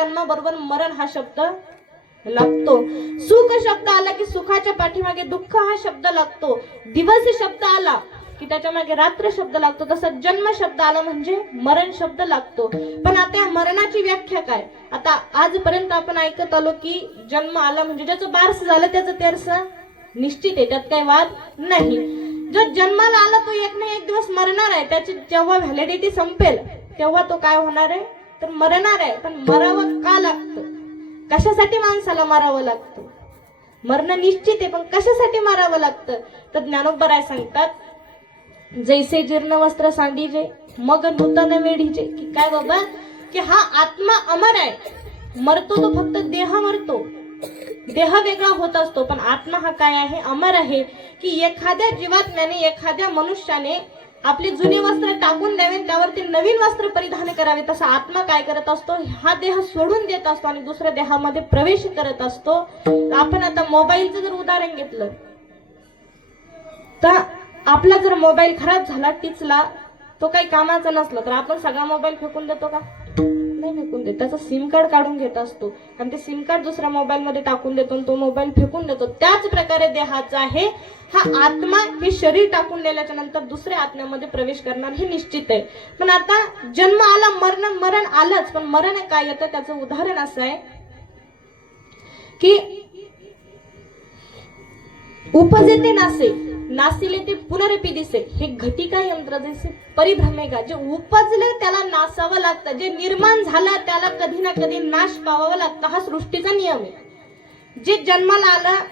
जन्माबरोबर मरण हा शब्द लागतो. सुख शब्द आला की सुखाच्या पाठीमागे दुःख हा शब्द लागतो. दिवस शब्द आला की त्याच्या मागे रात्र शब्द लागतो. तसं जन्म शब्द आला म्हणजे मरण शब्द लागतो. पण आता या मरणाची व्याख्या काय? आता आजपर्यंत आपण ऐकत आलो की जन्म आला म्हणजे ज्याचं बारस झालं त्याचं तेरसं निश्चित आहे, त्यात काही वाद नाही. जो जन्माला आला तो एक ना एक दिवस मरणार आहे. त्याची जेव्हा व्हॅलिडिटी संपेल तेव्हा तो काय होणार आहे तर मरणार आहे. पण मरावं का लागतं? कशासाठी माणसाला मारावं लागतं? मरण निश्चित आहे पण कशासाठी मारावं लागतं? तर ज्ञानोबा राय सांगतात, जैसे जीर्ण वस्त्र सांडीजे मग नूतन वेढीजे. की काय बाबा की हा आत्मा अमर आहे. मरतो तो फक्त देह मरतो, देह वेगळा होत असतो. पण आत्मा हा काय आहे? अमर आहे. की एखाद्या जीवात्म्याने एखाद्या मनुष्याने आपले जुने वस्त्र टाकून द्यावे, त्यावरती नवीन वस्त्र परिधान करावे. तसा आत्मा काय करत असतो? हा देह सोडून देत असतो आणि दुसऱ्या देहामध्ये प्रवेश करत असतो. आपण आता मोबाईलचं जर उदाहरण घेतलं तर आपला जर मोबाईल खराब झाला, टिचला, तो काही कामाचा नसला तर आपण सगळा मोबाईल फेकून देतो का? नाही फेकून देत. त्याचं सिम कार्ड काढून घेत असतो आणि ते सिम कार्ड दुसऱ्या मोबाईल मध्ये टाकून देतो आणि तो मोबाईल फेकून देतो. त्याच प्रकारे देहाचा आहे हा आत्मा हे शरीर टाकून दिल्याच्या नंतर दुसऱ्या आत्म्यामध्ये प्रवेश करणार हे निश्चित आहे. पण आता जन्म आला, मरण आलंच. पण मरण काय येतं त्याचं उदाहरण असं आहे की उपजेते नासे, नासिले ते पुनरपी दिसे. हे घटिका यंत्र जैसे परिभ्रमेगा. जे उपजलं त्याला नासावं लागतं, जे निर्माण झालं त्याला कधी ना कधी नाश पावावं लागतं. हा सृष्टीचा नियम आहे. जे जन्माला आलं,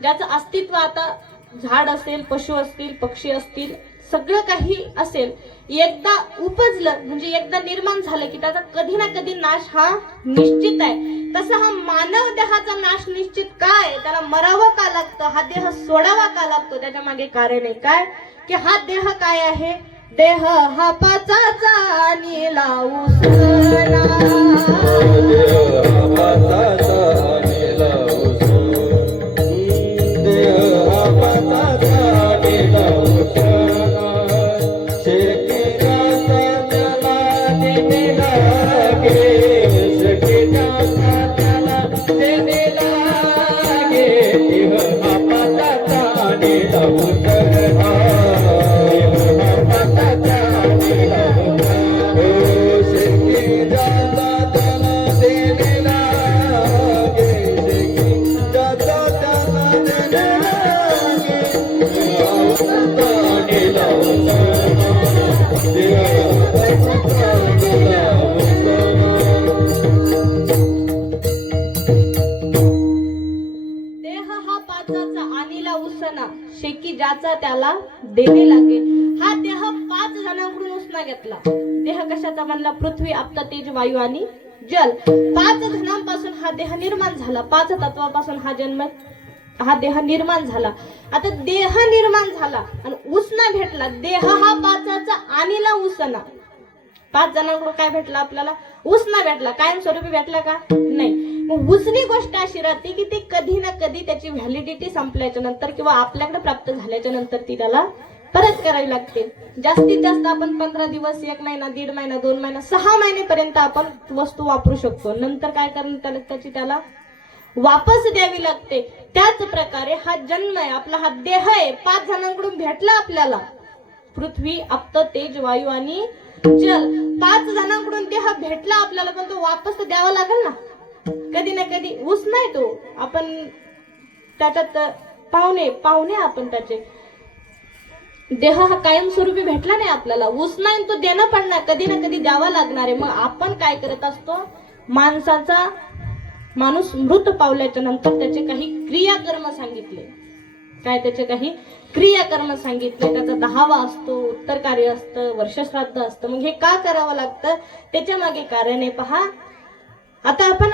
ज्याचं अस्तित्व आता झाड असेल, पशु असतील, पक्षी असतील, सगळं काही असेल, एकदा उपजलं म्हणजे एकदा निर्माण झालं की त्याचा कधी ना कधी नाश हा निश्चित आहे. तसा हा मानव देहाचा नाश निश्चित काय? त्याला मरावं का लागतं? हा देह सोडावा का लागतो? त्याच्या मागे कारण आहे काय की हा देह काय आहे? देह हा पाचाचा आणि लाऊसना. शेकी ज्याचा त्याला देणे लागे. हा देह 5 जणांकडून उसना घेतला. देह कशाचा बनला? पृथ्वी, आप्त, तेज, वायू आणि जल. 5 जणांपासून हा देह निर्माण झाला. 5 तत्वापासून हा देह निर्माण झाला. आता देह निर्माण झाला आणि उसना भेटला. देह हा 5चा आणीला उसना. 5 जणांकडून काय भेटला आपल्याला? उसना भेटला. कायमस्वरूपी भेटला का? नाही. उसनी गोष्ट अशी राहते की ते कधी ना कधी त्याची व्हॅलिडिटी संपल्याच्या नंतर किंवा आपल्याकडे प्राप्त झाल्याच्या नंतर ती त्याला परत करावी लागते. जास्तीत जास्त आपण 15 दिवस, 1 महिना, 1.5 महिना, 2 महिना, 6 महिनेपर्यंत आपण वस्तू वापरू शकतो. नंतर काय करणार? त्याची त्याला वापस द्यावी लागते. त्याच प्रकारे हा जन्म आहे, आपला हा देह आहे, 5 जणांकडून भेटला आपल्याला. पृथ्वी, आप्त, तेज, वायू आणि जल. 5 जणांकडून देह भेटला आपल्याला, पण तो वापस तर द्यावा लागेल ना कधी ना कधी. ऊस नाही तो, आपण त्याच्यात पाहुणे आपण त्याचे. देह हा कायमस्वरूपी भेटला नाही आपल्याला. ऊस नाही तो देणं पडणार, कधी ना कधी द्यावा लागणार आहे. मग आपण काय करत असतो? माणूस मृत पावल्याच्या नंतर त्याचे काही क्रियाकर्म सांगितले. काय त्याचे काही क्रियाकर्म सांगितले. त्याचा 10वा असतो, उत्तर कार्य असतं, वर्षश्राद्ध असतं. मग हे का करावं लागतं? त्याच्या मागे कारण आहे पहा. आता आपण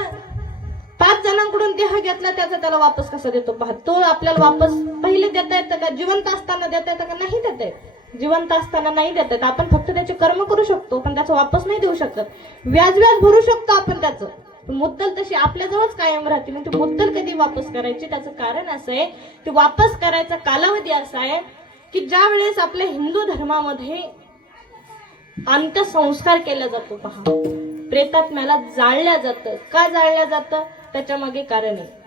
5 जणांकडून देह घेतला, त्याचा त्याला वापस कसा देतो पहा. तो आपल्याला वापस पहिले देता येतं का? जिवंत असताना देता येतं का? नाही देता येत. जिवंत असताना नाही देता येत. आपण फक्त त्याचे कर्म करू शकतो पण त्याचं वापस नाही देऊ शकत. व्याज भरू शकतो आपण त्याचं, मुद्दल तशी आपल्याजवळच कायम राहते. मग ती मुद्दल कधी वापस करायची? त्याचं कारण असं आहे, ते वापस करायचा कालावधी असा आहे की ज्या वेळेस आपल्या हिंदू धर्मामध्ये अंत्यसंस्कार केला जातो पहा. प्रेतात्म्याला जाळल्या जातं. का जाळल्या जातं? त्याच्या मागे कारण आहे.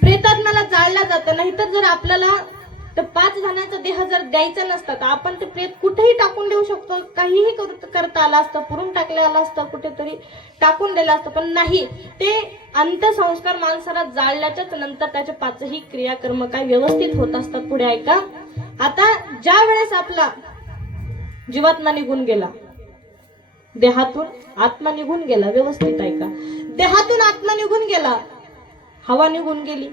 प्रेतात्म्याला जाळल्या जातं. नाहीतर जर आपल्याला तर 5 जणांचा देह जर द्यायचा नसता तर आपण ते प्रेत कुठेही टाकून देऊ शकतो. काहीही करता आलं असतं, पुरून टाकलं आलं असतं, कुठेतरी टाकून दिलं असतं. पण नाही, ते अंत्यसंस्कार माणसाला जाळल्याच्याच नंतर त्याचे 5ही क्रियाकर्म काय व्यवस्थित होत असतात. पुढे ऐका. आता ज्या वेळेस आपला जीवात्मा निघून गेला, देहातून आत्मा निघून गेला, व्यवस्थित ऐका, देहातून आत्मा निघून गेला, हवा निघून गेली.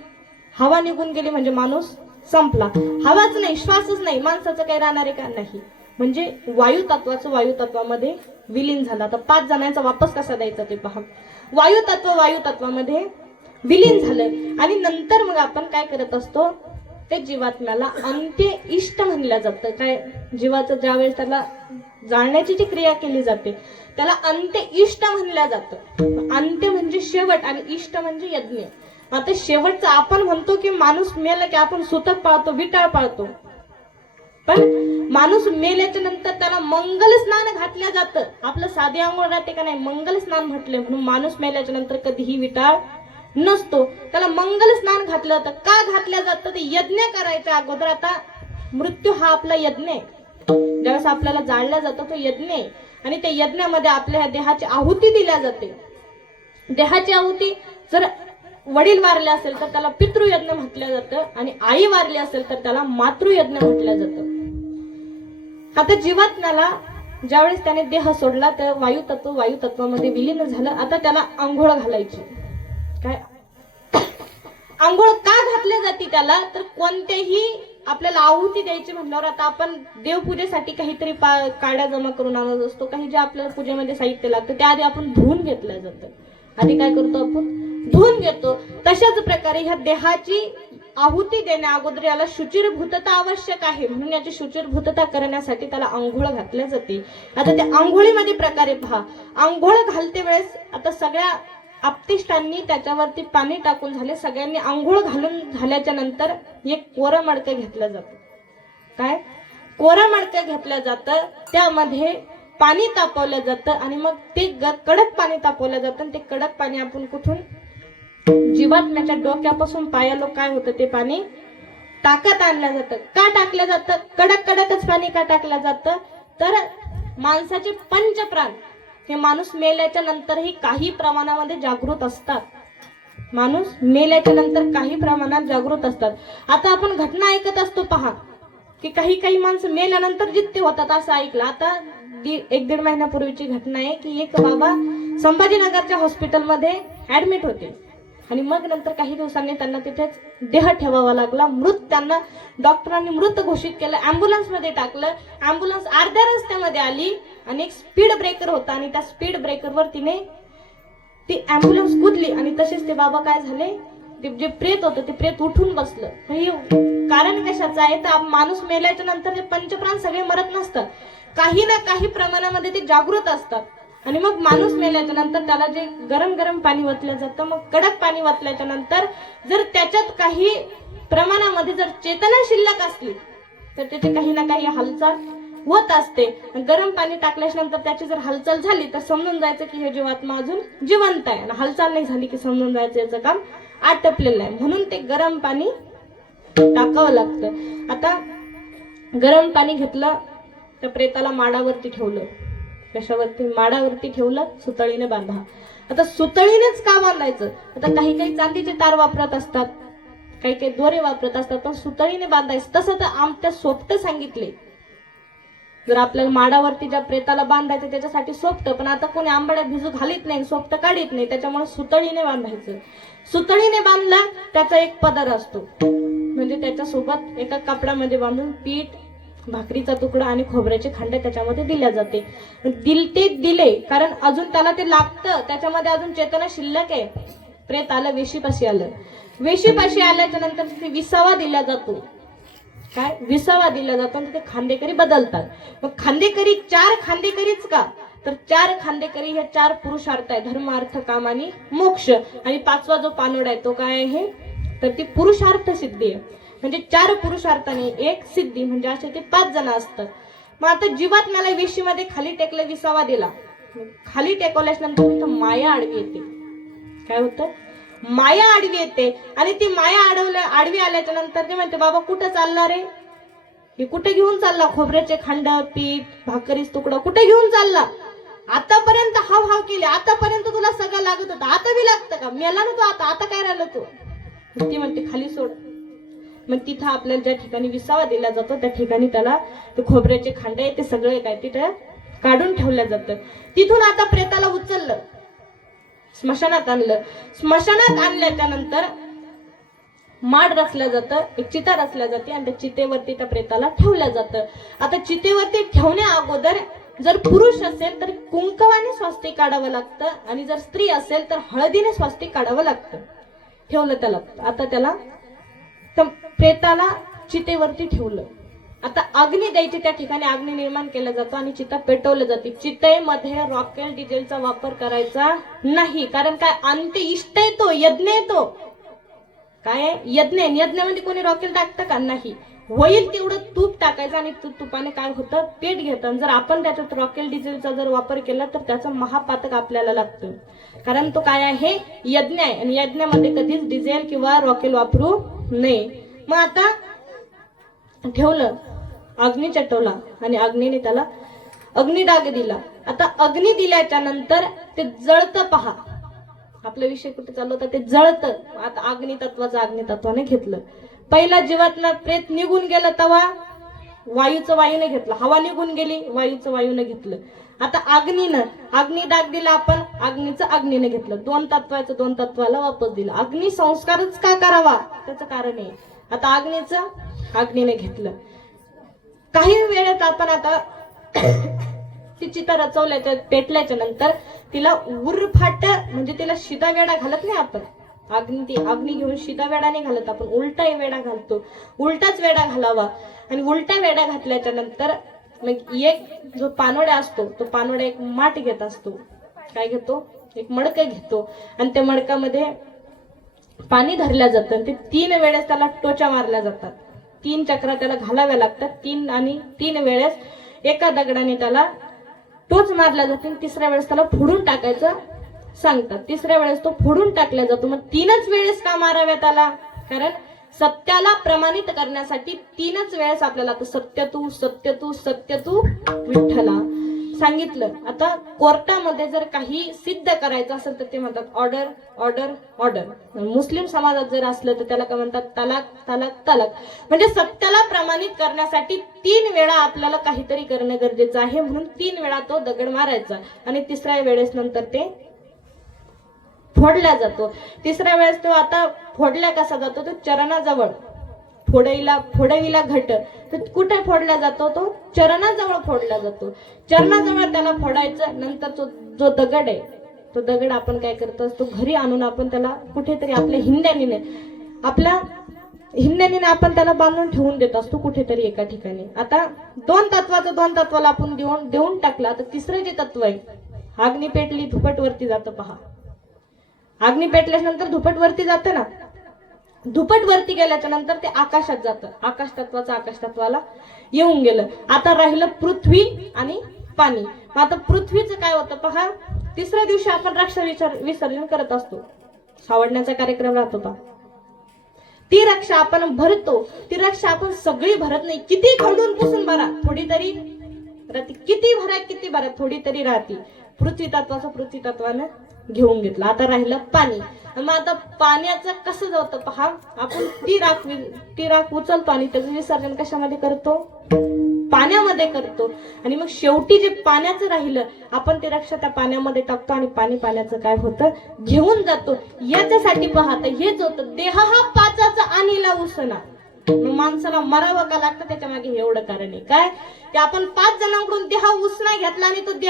हवा निघून गेली म्हणजे माणूस संपला. हवाच नाही, श्वासच नाही, माणसाचं काही राहणार आहे का? नाही. म्हणजे वायू तत्वाचं वायू तत्वामध्ये विलीन झालं. आता 5 जणांचा वापस कसा द्यायचा ते पहा. वायू तत्वामध्ये विलीन झालं आणि नंतर मग आपण काय करत असतो, ते जीवात्म्याला अंत्य इष्ट म्हणलं जातं. काय? जीवाचं ज्यावेळेस त्याला जाळण्याची जी क्रिया केली जाते त्याला अंत्य इष्ट म्हणलं जातं. अंत्य म्हणजे शेवट आणि इष्ट म्हणजे यज्ञ. आता शेवटचं आपण म्हणतो की माणूस मेला की आपण सुतक पाळतो, विटाळ पाळतो. पण माणूस मेल्याच्या नंतर त्याला मंगल स्नान घातल्या जातं. आपलं साधे आंघोळ राहते का नाही, मंगल स्नान म्हटले म्हणून माणूस मेल्याच्या नंतर कधीही विटाळ नसतो. त्याला मंगल स्नान घातलं जातं. का घातलं जातं? ते यज्ञ करायच्या अगोदर. आता मृत्यू हा आपला यज्ञ आहे. ज्यावेळेस आपल्याला जाळला जातो तो यज्ञ आहे आणि त्या यज्ञामध्ये आपल्या देहाची आहुती दिल्या जाते. देहाची आहुती जर वडील वारले असेल तर त्याला पितृयज्ञ म्हटलं जातं आणि आई वारली असेल तर त्याला मातृयज्ञ म्हटलं जातं. आता जीवात्म्याला ज्यावेळेस त्याने देह सोडला तर वायू तत्वामध्ये विलीन झालं. आता त्याला आंघोळ घालायची. काय आंघोळ का घातली जाते त्याला? तर कोणत्याही आपल्याला आहुती द्यायची म्हणल्यावर आता आपण देवपूजेसाठी काहीतरी काड्या जमा करून आणत असतो. काही जे आपल्याला पूजेमध्ये साहित्य लागतं ते आधी आपण धुवून घेतलं जातं. आधी काय करतो आपण? धुवून घेतो. तशाच प्रकारे ह्या देहाची आहुती देण्या अगोदर याला शुचिरभूतता आवश्यक आहे. म्हणून याची शुचिरभूतता करण्यासाठी त्याला आंघोळ घातल्या जाते. आता त्या आंघोळीमध्ये प्रकारे पहा. आंघोळ घालते वेळेस आता सगळ्या आप्तिष्टांनी त्याच्यावरती पाणी टाकून झाले. सगळ्यांनी आंघोळ घालून झाल्याच्या नंतर एक कोरं मडकं घेतलं जातं. काय? कोरं मडकं घेतलं जातं. त्यामध्ये पाणी तापवलं जातं आणि मग ते कडक पाणी तापवलं जातं. आणि ते कडक पाणी आपण कुठून? जीवात्म्याच्या डोक्यापासून पायाला काय होतं ते पाणी टाकत आणलं जातं. का टाकलं जातं? कडकच पाणी का टाकलं जातं? तर माणसाचे पंचप्राण हे माणूस मेल्याच्या नंतरही काही प्रमाणामध्ये जागृत असतात. माणूस मेल्याच्या नंतर काही प्रमाणात जागृत असतात. आता आपण घटना ऐकत असतो पहा की काही माणसं मेल्यानंतर जित्ते होतात असं ऐकलं. आता 1-1.5 महिन्यापूर्वीची घटना आहे की एक बाबा संभाजीनगरच्या हॉस्पिटलमध्ये ऍडमिट होते आणि मग नंतर काही दिवसांनी त्यांना तिथेच देह ठेवावा लागला. त्यांना डॉक्टरांनी मृत घोषित केलं. अँब्युलन्स मध्ये टाकलं. अँब्युलन्स अर्ध्या रस्त्यामध्ये आली आणि एक स्पीड ब्रेकर होता आणि त्या स्पीड ब्रेकरवर तिने ती अँब्युलन्स कुदली आणि तसेच ते बाबा काय झाले, ते जे प्रेत होतं ते प्रेत उठून बसलं. कारण कशाचं आहे? तर माणूस मेल्याच्या नंतर ते पंचप्राण सगळे मरत नसतात. काही ना काही प्रमाणामध्ये ते जागृत असतात. आणि मग माणूस मेल्याच्या नंतर त्याला जे गरम पाणी वतलं जातं, मग कडक पाणी वतल्याच्या नंतर जर त्याच्यात काही प्रमाणामध्ये जर चेतना शिल्लक असली तर त्याची काही ना काही हालचाल होत असते. गरम पाणी टाकल्याच्या नंतर त्याची जर हालचाल झाली तर समजून जायचं की हे जीवात्मा अजून जिवंत आहे. आणि हालचाल नाही झाली की समजून जायचं याचं काम आटपलेलं आहे. म्हणून ते गरम पाणी टाकावं लागतं. आता गरम पाणी घेतलं, त्या प्रेताला माडावरती ठेवलं. कशावरती? माडावरती ठेवलं. सुतळीने बांधा. आता सुतळीनेच का बांधायचं? आता काही चांदीचे तार वापरत असतात, काही दोरे वापरत असतात, पण सुतळीने बांधायचं. तसं तर आमच्या सोपट सांगितले. जर आपल्याला माडावरती ज्या प्रेताला बांधायचं त्याच्यासाठी सोपट, पण आता कोणी आंबाड्या भिजू घालीत नाही, सोपट काढीत नाही, त्याच्यामुळे सुतळीने बांधायचं. सुतळीने बांधला त्याचा एक पदर असतो, म्हणजे त्याच्यासोबत एका कपड्यामध्ये बांधून पीठ, भाकरीचा तुकडा आणि खोबऱ्याचे खंड त्याच्यामध्ये दिल्या जाते. ते दिले कारण अजून त्याला ते लागतं, त्याच्यामध्ये अजून चेतना शिल्लक आहे. प्रेत आलं, वेशीपाशी आलं. वेशीपाशी आल्याच्या नंतर तिथे विसावा दिला जातो. काय? विसावा दिला जातो. आणि ते खांदेकरी बदलतात. मग खांदेकरी 4 खांदेकरीच का? तर 4 खांदेकरी हे 4 पुरुषार्थ आहे. धर्म, अर्थ, काम आणि मोक्ष. आणि 5वा जो पानोड आहे तो काय आहे? तर ती पुरुषार्थ सिद्धी आहे. म्हणजे 4 पुरुषार्थाने 1 सिद्धी, म्हणजे असे ते 5 जण असतात. मग आता जीवात्म्याला वेशीमध्ये खाली टेकलं, विसावा दिला. खाली टेकवल्याच्या नंतर तिथं माया आडवी येते. काय होतं? माया आडवी येते. आणि ती माया आडवी आल्याच्या नंतर ते म्हणते, बाबा कुठं चालला रे? हे कुठे घेऊन चालला? खोबऱ्याचे खंड, पीठ, भाकरीच तुकडा कुठे घेऊन चालला? आतापर्यंत हाव केले, आतापर्यंत तुला सगळं लागत होतं, आता बी लागतं का? मेला ना तो, आता काय राहिलं तो? ती म्हणते खाली सोड. मग तिथं आपल्याला ज्या ठिकाणी विसावा दिला जातो त्या ठिकाणी त्याला ते खोबऱ्याचे खांड आहे ते सगळे काय तिथं काढून ठेवलं जातं. तिथून आता प्रेताला उचललं, स्मशानात आणलं. स्मशानात आणल्याच्या नंतर माड रचलं जातं, एक चिता रचल्या जाते आणि त्या चितेवरती त्या प्रेताला ठेवलं जातं. आता चितेवरती ठेवण्या अगोदर जर पुरुष असेल तर कुंकवाने स्वास्तिक काढावं लागतं आणि जर स्त्री असेल तर हळदीने स्वास्तिक काढावं लागतं. ठेवलं त्याला. आता त्याला प्रेताला चितेवरती ठेवलं. आता अग्नी द्यायची, त्या ठिकाणी अग्नी निर्माण केला जातो आणि चिता पेटवली जाते. चितेमध्ये रॉकेल डिझेलचा वापर करायचा नाही, कारण काय? अंत्य इष्ट आहे तो, यज्ञ आहे तो. काय यज्ञ? यज्ञामध्ये कोणी रॉकेल टाकतं का? नाही. होईल तेवढं तूप टाकायचं आणि तुपाने काय होतं? पेट घेतं. जर आपण त्याच्यात रॉकेल डिझेलचा जर वापर केला तर त्याचा महापातक आपल्याला लागतं, कारण तो काय आहे? यज्ञ आहे आणि यज्ञामध्ये कधीच डिझेल किंवा रॉकेल वापरू नये. मग आता ठेवलं, अग्नी चटवला आणि अग्नीने त्याला अग्निडाग दिला. आता अग्नी दिल्याच्या नंतर ते जळतं. पहा आपला विषय कुठे चालू होता? ते जळतं. आता अग्नी तत्वाने घेतलं. पहिला जीवातला प्रेत निघून गेलं तेव्हा वायूने घेतलं, हवा निघून गेली, वायूने घेतलं. आता अग्नी डाग दिला आपण, अग्नीने घेतलं. दोन तत्वाला वापस दिलं. अग्नी संस्कारच का करावा त्याचं कारण आहे. आता अग्नीने घेतलं. काही वेळात आपण आता ती चिता रचवल्याच्या पेटल्याच्या नंतर तिला उरफाट म्हणजे तिला शिदा वेडा घालत नाही आपण. अग्नी घेऊन शिदा वेडा नाही घालत आपण, उलटा वेडा घालतो. उलटाच वेडा घालावा आणि उलटा वेडा घातल्याच्या नंतर मग एक जो पानोड्या असतो तो पानोड्या एक माठ घेत असतो. काय घेतो? एक मडकं घेतो आणि त्या मडकामध्ये पाणी धरल्या जातं. ते 3 वेळेस त्याला टोचा मारल्या जातात. 3 चक्रा त्याला घालाव्या लागतात. 3 वेळेस एका दगडाने त्याला टोच मारला जातो. 3ऱ्या वेळेस त्याला फोडून टाकायचं सांगतात. 3ऱ्या वेळेस तो फोडून टाकला जातो. मग 3च वेळेस का माराव्या त्याला? कारण सत्याला प्रमाणित करण्यासाठी 3च वेळेस आपल्याला सत्य तू विठ्ठला सांगितलं. आता कोर्टामध्ये जर काही सिद्ध करायचं असेल तर ते म्हणतात ऑर्डर ऑर्डर ऑर्डर. मुस्लिम समाजात जर असलं तर त्याला काय म्हणतात? तलाक तलाक तलाक. म्हणजे सत्याला प्रमाणित करण्यासाठी 3 वेळा आपल्याला काहीतरी करणं गरजेचं आहे, म्हणून 3 वेळा तो दगड मारायचा आणि 3ऱ्या वेळेस नंतर ते फोडला जातो. 3ऱ्या वेळेस तो आता फोडला कसा जातो? तो चरणाजवळ फोडविला घट. तर कुठे फोडला जातो? तो चरणाजवळ फोडला जातो. चरणाजवळ त्याला फोडायचं. नंतर तो जो दगड आहे तो दगड आपण काय करतो असतो? घरी आणून आपण त्याला कुठेतरी आपल्या हिंद्यानीने आपण त्याला बांधून ठेवून देत असतो कुठेतरी एका ठिकाणी. आता 2 तत्वाला आपण देऊन टाकला. आता 3रं जे तत्व आहे, अग्नी पेटली धुपट वरती जातं. पहा अग्नी पेटल्यानंतर धुपट वरती जातं ना. धुपट वरती गेल्याच्या नंतर ते आकाशात जातं. आकाश तत्वाला येऊन गेलं. आता राहिलं पृथ्वी आणि पाणी. आता पृथ्वीचं काय होतं? पहा 3ऱ्या दिवशी आपण रक्षा विसर्जन करत असतो. सावडण्याचा कार्यक्रम राहतो पहा. ती रक्षा आपण भरतो. ती रक्षा आपण सगळी भरत नाही. किती खरडून पुसून भरा थोडी तरी राहते, किती भरा थोडी तरी राहते. पृथ्वी तत्वानं घेऊन घेतलं. आता राहिलं पाणी. मग आता पाण्याचं कसं जातं? पहा आपण ती राख उचलतो आणि त्याचं विसर्जन कशामध्ये करतो? पाण्यामध्ये करतो. आणि मग शेवटी जे पाण्याचं राहिलं आपण ते रक्षा त्या पाण्यामध्ये टाकतो आणि पाण्याचं काय होतं? घेऊन जातो. याच्यासाठी पाहता हेच होतं, देह हा पाचाचा आणीला उसना. माणसाला मरावं का लागतं? त्याच्या मागे एवढं कारण आहे. काय? ते आपण 5 जणांकडून देह उसना घेतला आणि तो देह